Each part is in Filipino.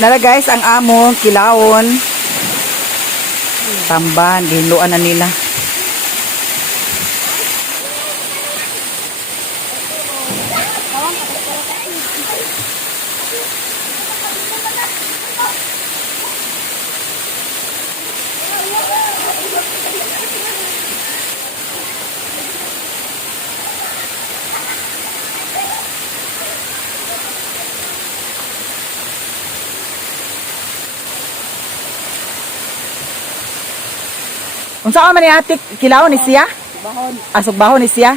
Nara guys, ang among kilawon. Tamban, giluan na nila. Unsa man ni ate kilawon ni siya? Bahon. Asog bahon ni siya.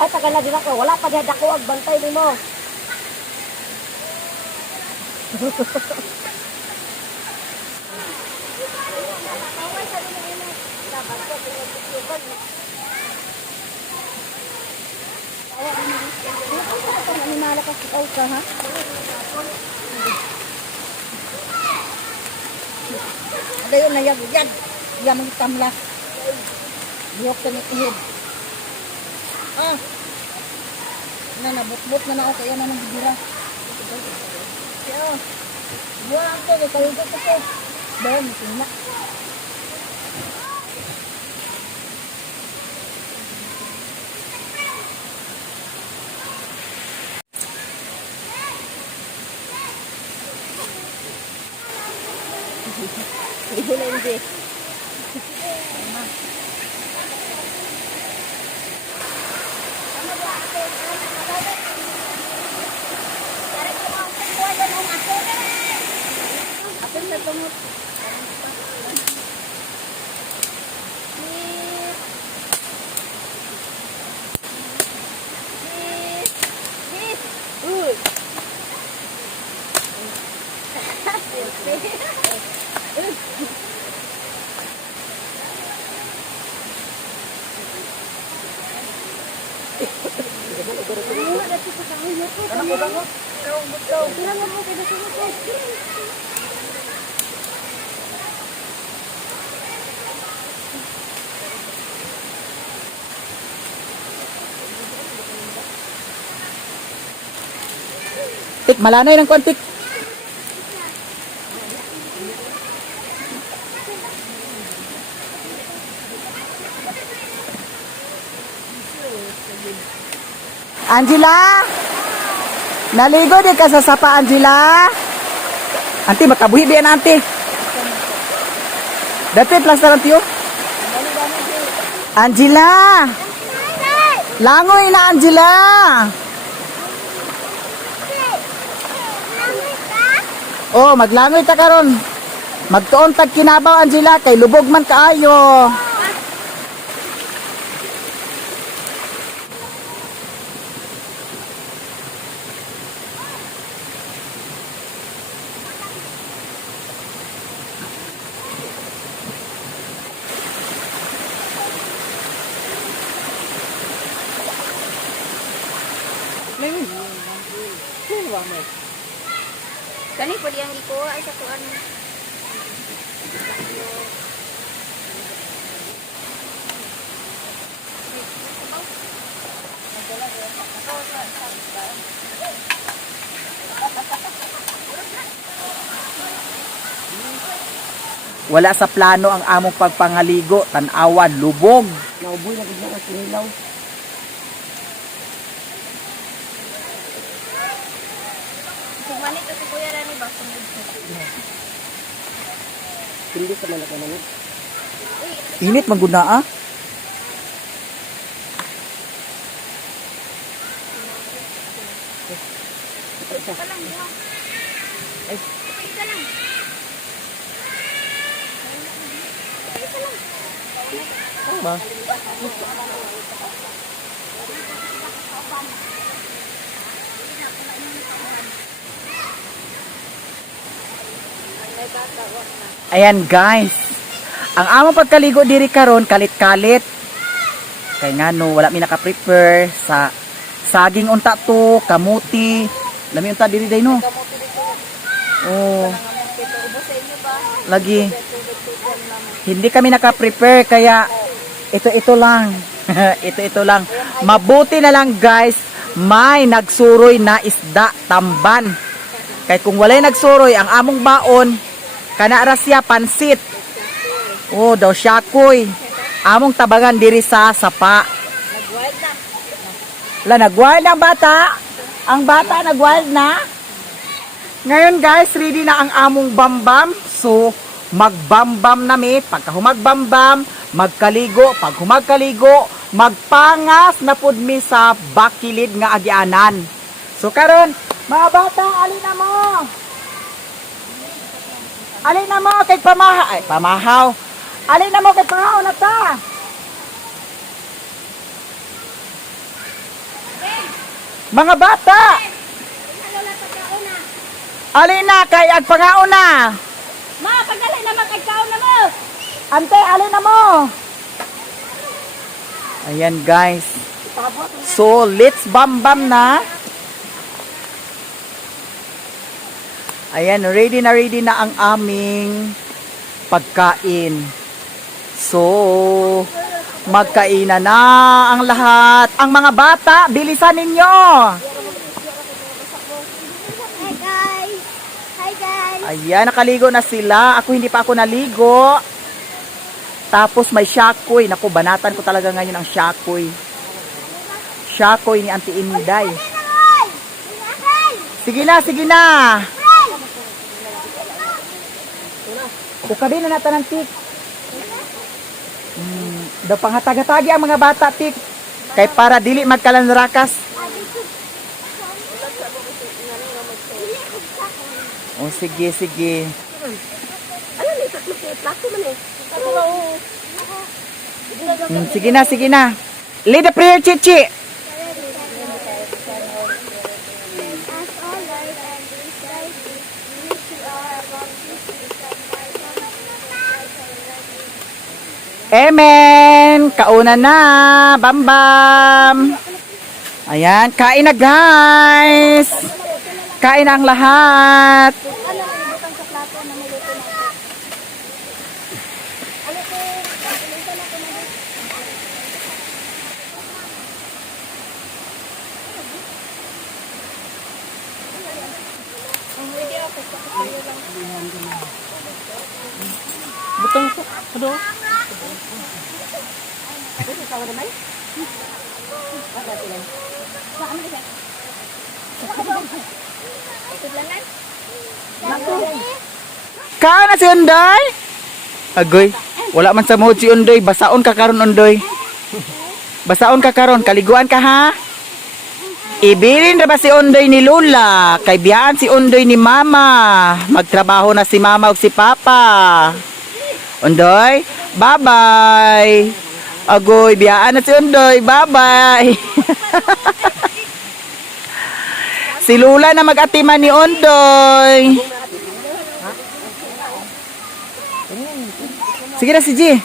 Ay, tagal na din ako. Wala pa dyan ako ang bantay ni mo. Dayon na yag-yag. Yamang tamla. Biyok ka ni ihid. Ah. Nabot-bot na ako kaya na nang bibira. Kaya, buwan ako, kayo ko ko. Dayon, tingna. Ibu na hindi. Tik, malanay ng kontik. Angela! Naligo di ka sa sapa, Angela? Auntie, makabuhi biyan, auntie. Dati, plaster, auntie, oh. Angela! Langoy na, Angela! Oh, maglangoy ta karon. Magtuon tag kinabaw, Angela, kay lubog man kaayo. Kani po diyang ikuha ay sa tuan. Wala sa plano ang among pagpangaligo, tan-awan, lubog. Nauboy na gud na kinilaw. Sumanit kasi kuya Rani ba sumud. Hindi sa malaki naman. Init maguna ah. Isa lang mo. Ay, isa lang. Isa lang. Ano ba? Ayan guys. Ang among pagkaligo diri karon kalit-kalit. Kay ngano wala mi naka-prepare sa saging unta to, kamuti. Lami unta diri day no. Oh. Lagi. Hindi kami naka-prepare kaya ito lang. ito lang. Mabuti na lang guys, may nagsuroy na isda tamban. Kay kung walay nagsuroy ang among baon, kana ra siya pansit. Oh, daw syakoy. Among tabangan diri sa sapa. Nag-wild na. Nag-wild ang bata. Ang bata nag-wild na. Ngayon guys, ready na ang among bambam. So, magbambam nami. Pagka humagbambam, magkaligo. Pag humagkaligo, magpangas na pud mi sa bakilid nga agianan. So karon, mga bata, alin na mo. Alin na mo kay pamahaw. Alin na mo kay pamahaw na ta. Mga bata. Alin na kay agpangaon na. Ma, pagdali na magkagkaon na mo. Ante, alin na mo. Ayan guys. So, let's bambam na. Ayan, ready na ang aming pagkain. So, magkainan na ang lahat. Ang mga bata, bilisan ninyo. Hi guys. Hi guys. Ayan, nakaligo na sila. Ako hindi pa ako naligo. Tapos may syakoy. Naku, banatan ko talaga ngayon ang syakoy. Syakoy ni Auntie Inday. Sige na, sige na. Ukabi na natin ang tik. Daw panghatag-hatagi ang mga bata, tik. Kay para dili magkalanrakas. Oh, sige, sige. Sige na, sige na. Lead the prayer, Chichi. Amen! Kauna na! Bam bam! Ayan, kain na guys! Kain na ang lahat! Butang po. Aduh. Kaan na si Undoy? Agoy, wala man sa mohod si Undoy. Basaon ka karon Undoy. Basaon ka karon, kaliguan ka ha? Ibilin na ba si Undoy ni Lola? Kay biyaan si Undoy ni Mama. Magtrabaho na si Mama ug si Papa. Undoy, bye-bye. Agoy, biyaan na si Undoy. Bye-bye. Si Lola na mag-atiman ni Undoy. Sige na si G.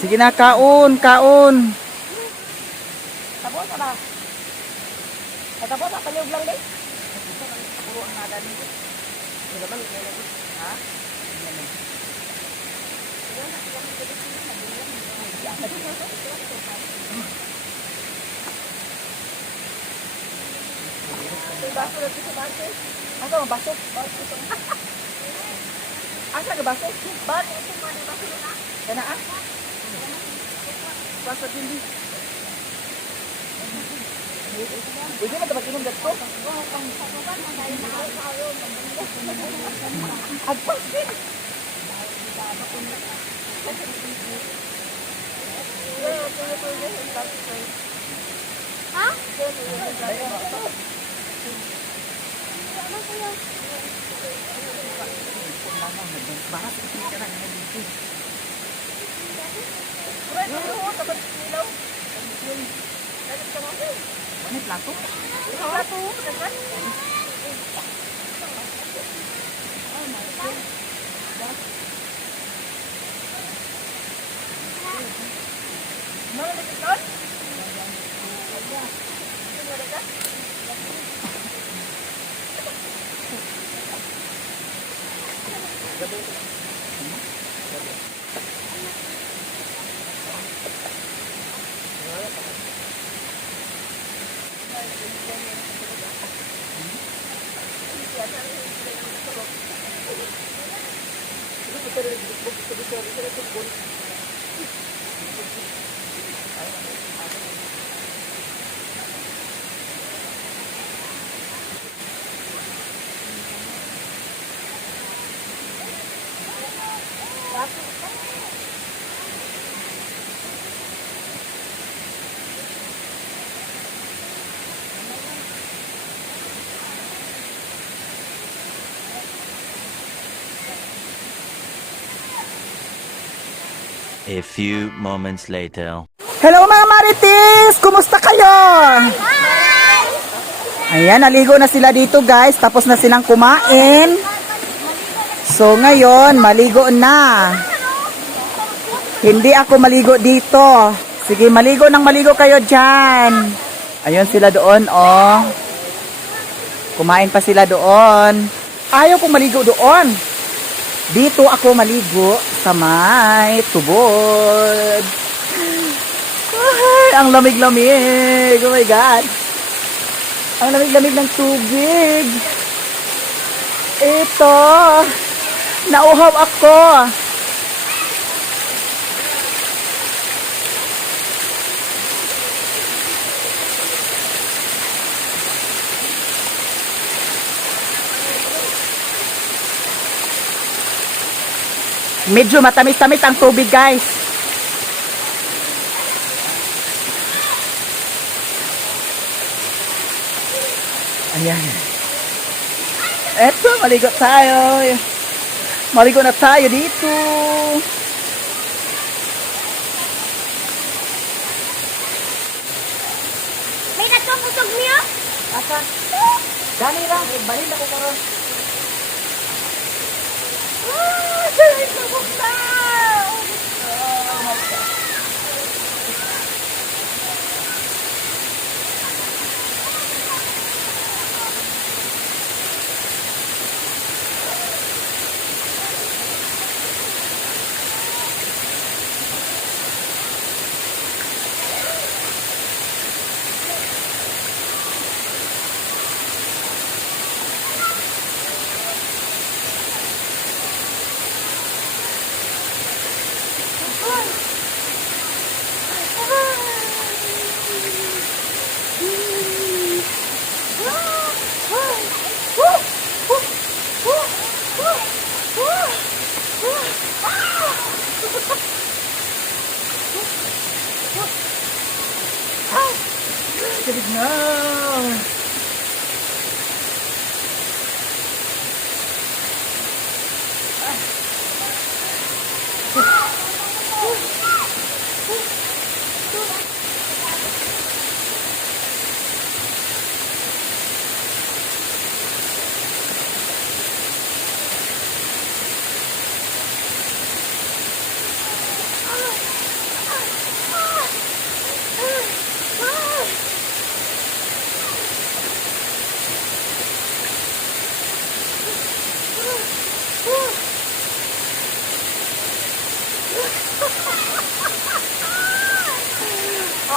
Sige na, kaon, kaon. Tapos ba? Tapos pa paliog lang din. Puro ang nada nito. Di ba ha? Baso lagi sa baso. Asa ang baso? Asa ang baso? Baso ito man ang baso na. Kana ah? Baso din di. Pwede na tabag inom dito? Agpas din. Ha? A few moments later. Hello mga Marites! Kumusta kayo? Ayan, naligo na sila dito guys. Tapos na silang kumain. So ngayon, maligo na. Hindi ako maligo dito. Sige, maligo kayo dyan. Ayun sila doon, oh. Kumain pa sila doon. Ayaw kong maligo doon. Dito ako maligo sa may tubod. Ay, ang lamig-lamig. Oh my God. Ang lamig-lamig ng tubig. Ito. Nauhaw ako. Medyo matamis-tamis ang tubig, guys. Ayan. Eto, maligo tayo. Maligo na tayo dito. May nagkamusog niyo? Asa? Dani lang, balhin ako karon. Ay, nabukta! Kilig na.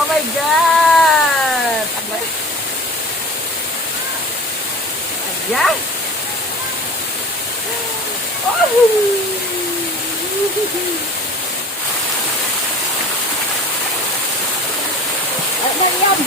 my God! Ayan! Ay, Mariam!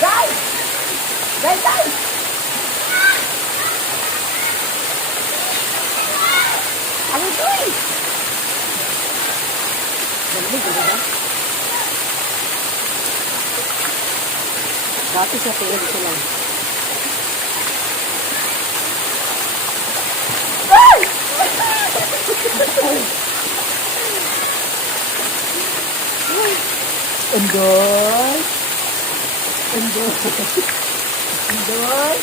Guys! Guys, guys! Ano ito eh? Dalamig, ano ba? Dati sa tiyan ko lang. Enjoy! Enjoy! Enjoy!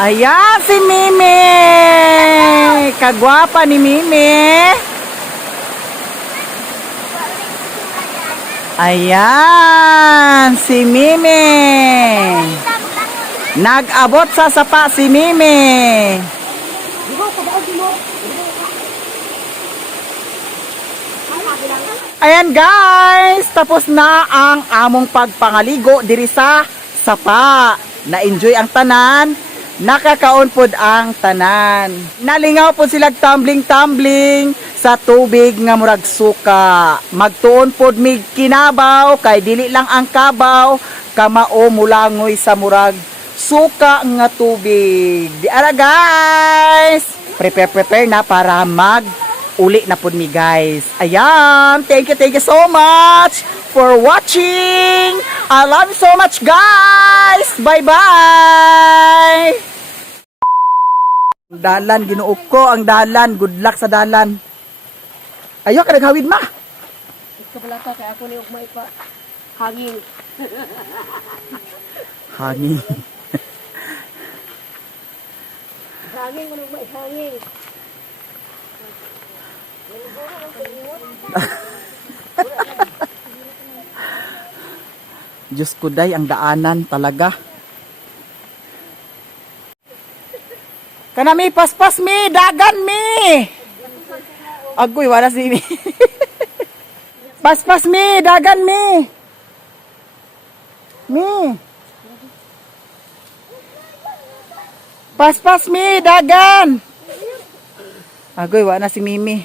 Ayan si Mimi! Kagwapa ni Mimi! Ayan si Mimi! Nag-abot sa sapa si Mimi! Ayan guys! Tapos na ang among pagpangaligo diri sa sapa. Na-enjoy ang tanan. Nakakaon pod ang tanan. Nalingaw pod sila tumbling-tumbling sa tubig nga murag suka. Magtuon pod mig kinabaw kay dili lang ang kabaw kamao mulangoy sa murag suka nga tubig. Di ara guys. Prepare na para mag uli na pod mi guys. Ayan, thank you so much for watching. I love you so much guys. Bye-bye. Dalan, ginuok ko ang dalan. Good luck sa dalan. Ayaw ka naghawid ma. Ito pala ka, kaya ako ni Ugmay pa. Hangin. Hangin. Hangin mo Ugmay, hangin. Diyos ko day, ang daanan talaga. Kanami, paspas mi, dagan mi. Agoy, wala si mi. Paspas mi, dagan mi. Mi. Paspas mi, dagan. Agoy, wala si Mimi.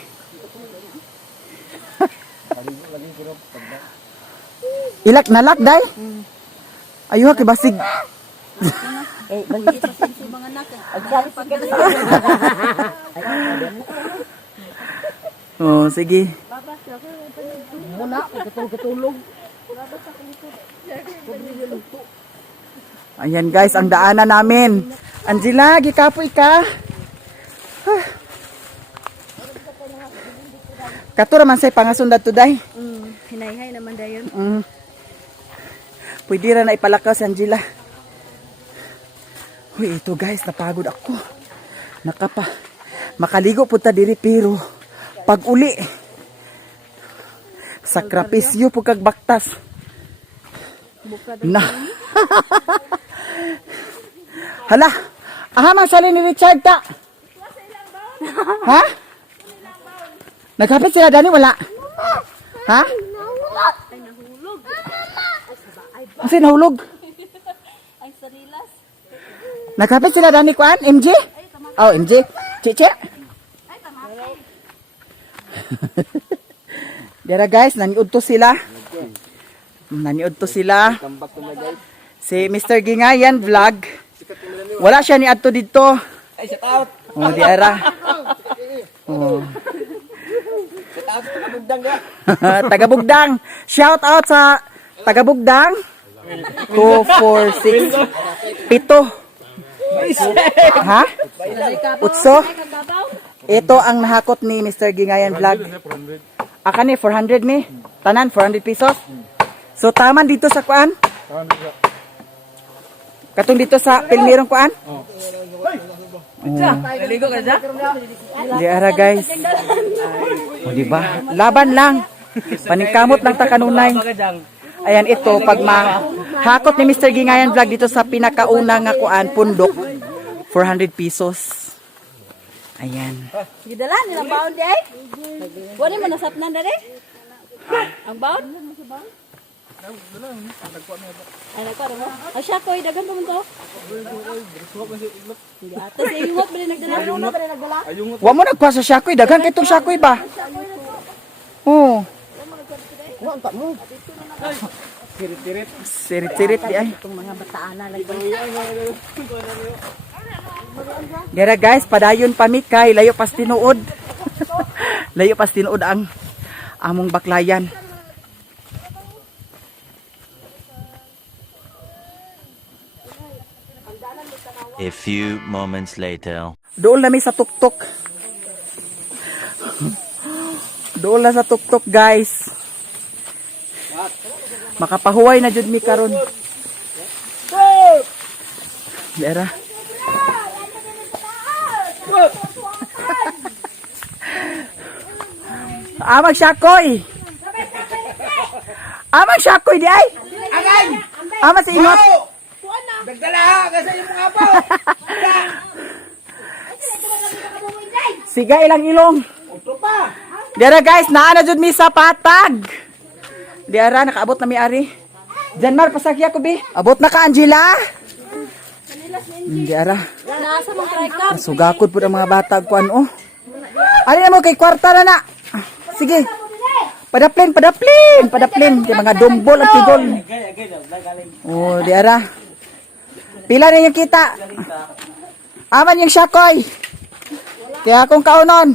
Ilak nalak day. Ayuh kay basig. Balik sa mga anak. Oh, sige. Muna, katulog. Ayan guys, ang daanan namin. Angela, gikapoy ka. Kato raman say pangasundad today. Hinay-hay naman dayon. Pwede ra na ipalakaw si Angela. Uy, ito guys, napagod ako. Makaligo punta diri pero Pag uli. Sakripisyo po kag baktas. Na. Hala. Aha, masali ni Richard ta. Ha? Nagkapit sila Dani, wala? Ha? Kasi nahulog. Ay, sarilas. Nagkapit sila Dani kuan, MJ? Oh, MJ. Cici. Dara guys, naniud to sila. Naniud to sila. Si Mr. Gingayan vlog. Wala siya ni adto dito. Ay, shout out. Oh, di ara. Oh. Shout out sa kabugdang nga. Taga-Bugdang. Shout out sa Taga-Bugdang. 2, 4, 6, 7. Ha? Utso? Ito ang nahakot ni Mr. Gingayan vlog. Aka ni 400 ni. Tanan 400 pesos. So taman dito sa kuan? Katong dito sa Pilmirong kuan? Naligo ka dyan? Di ara guys. O di ba? Laban lang. Paningkamot lang ta kanunay. Ayan ito pag mahakot ni Mr. Gingayan vlog dito sa pinakauna nga kuan pundok 400 pesos. Ayan. Gidala nilang baon di ay? Wala mo nasapnan na rin? Ang baon? Ay, nagkuha mo? Ay, siya ko, dagan pa mo to? Tapos iyungot ba rin nagdala? Iyungot ba rin nagdala? Wa mo nagkuha sa syakoy, daghan kay itong syakoy ba? Oo. Sirit-sirit di ay. Itong mga bataan na lagi. Dira guys, padayon pa mi kay layo pas tinuod. Layo pas tinuod ang among baklayan. A few moments later. Doon lami sa tuktok. Doon la sa tuktok guys. Makapahuway na jud mi karon. Dira. Amang syakoy. Amang syakoy di ay. Ama sa ingot. Nagdala ka sa iyong mga apo. Siga ilang ilong. Ito pa. Dira guys, naa na jud mi sa patag. Dira nakaabot na mi ari. Janmar pasakya ko bi. Abot na ka Angela. Dira. Nasa mong try cup. Sugakod po ang mga bata kuan oh. Ari na mo kay kwarta na na. Sige. Padaplin. Di mga dumbol at tigol. Oh, dira. Pila na yung kita. Aman yung syakoy. Kaya akong kaunon.